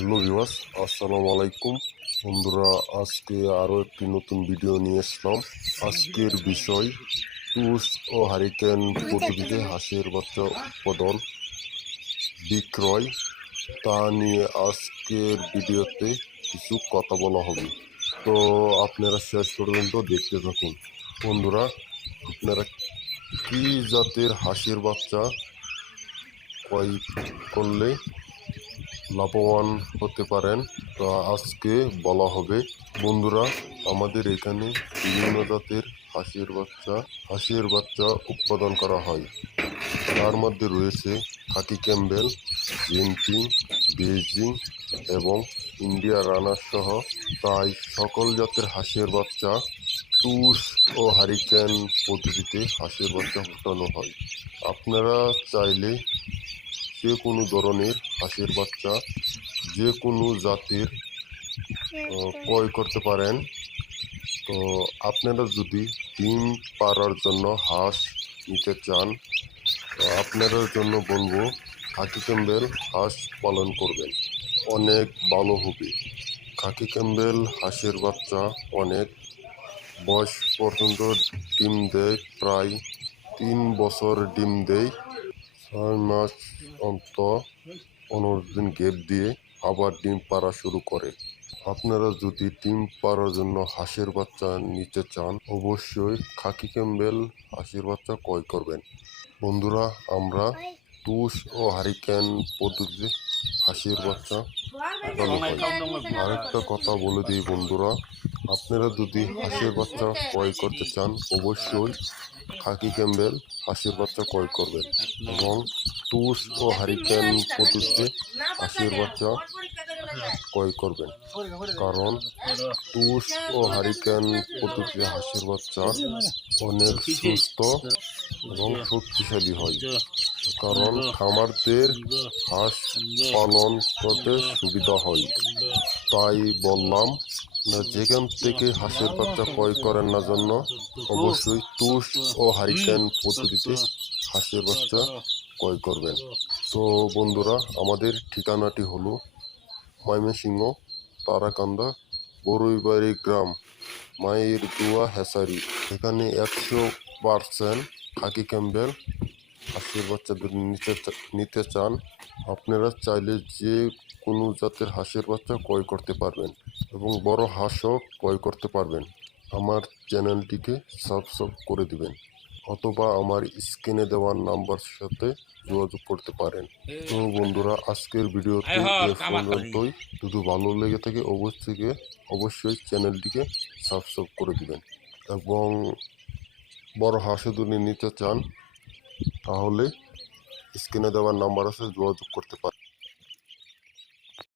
Hello viewers, আসসালামু আলাইকুম বন্ধুরা। আজকে আরও একটি নতুন ভিডিও নিয়ে আসলাম। আজকের বিষয় টুস ও হারিকেন পদ্ধতিতে হাঁসের বাচ্চা উৎপাদন বিক্রয়, তা নিয়ে আজকের ভিডিওতে কিছু কথা বলা হবে। তো আপনারা শেষ পর্যন্ত দেখতে থাকুন। বন্ধুরা, আপনারা কি জাতের হাঁসের বাচ্চা ক্রয় করলে লাভবান হতে পারেন তা আজকে বলা হবে। বন্ধুরা, আমাদের এখানে বিভিন্ন জাতের হাঁসের বাচ্চা উৎপাদন করা হয়। তার মধ্যে রয়েছে খাকি ক্যাম্বেল, জেন্টিং, বেজিং এবং ইন্ডিয়া রানার সহ প্রায় সকল জাতের হাঁসের বাচ্চা টুস ও হারিকেন পদ্ধতিতে হাঁসের বাচ্চা ফুটানো হয়। আপনারা চাইলে যে কোনো ধরনের হাঁসের বাচ্চা যে কোনো জাতের ক্রয় করতে পারেন। তো আপনারা যদি ডিম পাড়ার জন্য হাঁস নিতে চান, তো আপনাদের জন্য বলবো খাকি ক্যাম্বেল হাঁস পালন করবেন, অনেক ভালো হবে। খাকি ক্যাম্বেল হাঁসের বাচ্চা অনেক বয়স পর্যন্ত ডিম দেয়, প্রায় 3 বছর ডিম দেয়। 6 মাস অন্তর 15 দিন গ্যাপ দিয়ে আবার ডিম পাড়া শুরু করে। আপনারা যদি ডিম পাড়ার জন্য হাঁসের বাচ্চা নিতে চান, অবশ্যই খাকি ক্যাম্বেল হাঁসের বাচ্চা ক্রয় করবেন। বন্ধুরা, আমরা টুস ও হারিকেন পদ্ধতিতে হাঁসের বাচ্চা ফোটানো হয়। আরেকটা কথা বলে দিই বন্ধুরা, আপনারা যদি হাঁসের বাচ্চা ক্রয় করতে চান, অবশ্যই খাকি ক্যাম্বেল হাঁসের বাচ্চা ক্রয় করবেন এবং টুস ও হারিকেন পদ্ধতিতে হাঁসের বাচ্চা ক্রয় করবেন। কারণ টুস ও হারিকেন পদ্ধতিতে হাঁসের বাচ্চা অনেক সুস্থ এবং শক্তিশালী হয়। কারণ খামারদের হাঁস পালন করতে সুবিধা হয়। তাই বললাম, যেখান থেকে হাঁসের বাচ্চা ক্রয় করেন না জন্য অবশ্যই টুস ও হারিকেন পদ্ধতিতে হাঁসের বাচ্চা ক্রয় করবেন। তো বন্ধুরা, আমাদের ঠিকানাটি হলো ময়মনসিংহ, তারাকান্দা, বড়ুইবাড়ি গ্রাম, মায়ের দুয়া হ্যাচারি। এখানে 100% খাকি ক্যাম্বেল হাঁসের বাচ্চাদের নিতে চান, আপনারা চাইলে যে কোনো জাতের হাঁসের বাচ্চা ক্রয় করতে পারবেন এবং বড় হাঁসও ক্রয় করতে পারবেন। আমার চ্যানেলটিকে সাবস্ক্রাইব করে দিবেন অথবা আমার স্ক্রিনে দেওয়ার নাম্বার সাথে যোগাযোগ করতে পারেন। তো বন্ধুরা, আজকের ভিডিওটি এ পর্যন্তই। যদি ভালো লেগে থাকে অবশ্যই চ্যানেলটিকে সাবস্ক্রাইব করে দিবেন এবং বড় হাঁসও যদি নিতে চান তাহলে স্ক্রিনে দেওয়ার নাম্বার আছে, যোগাযোগ করতে পারেন।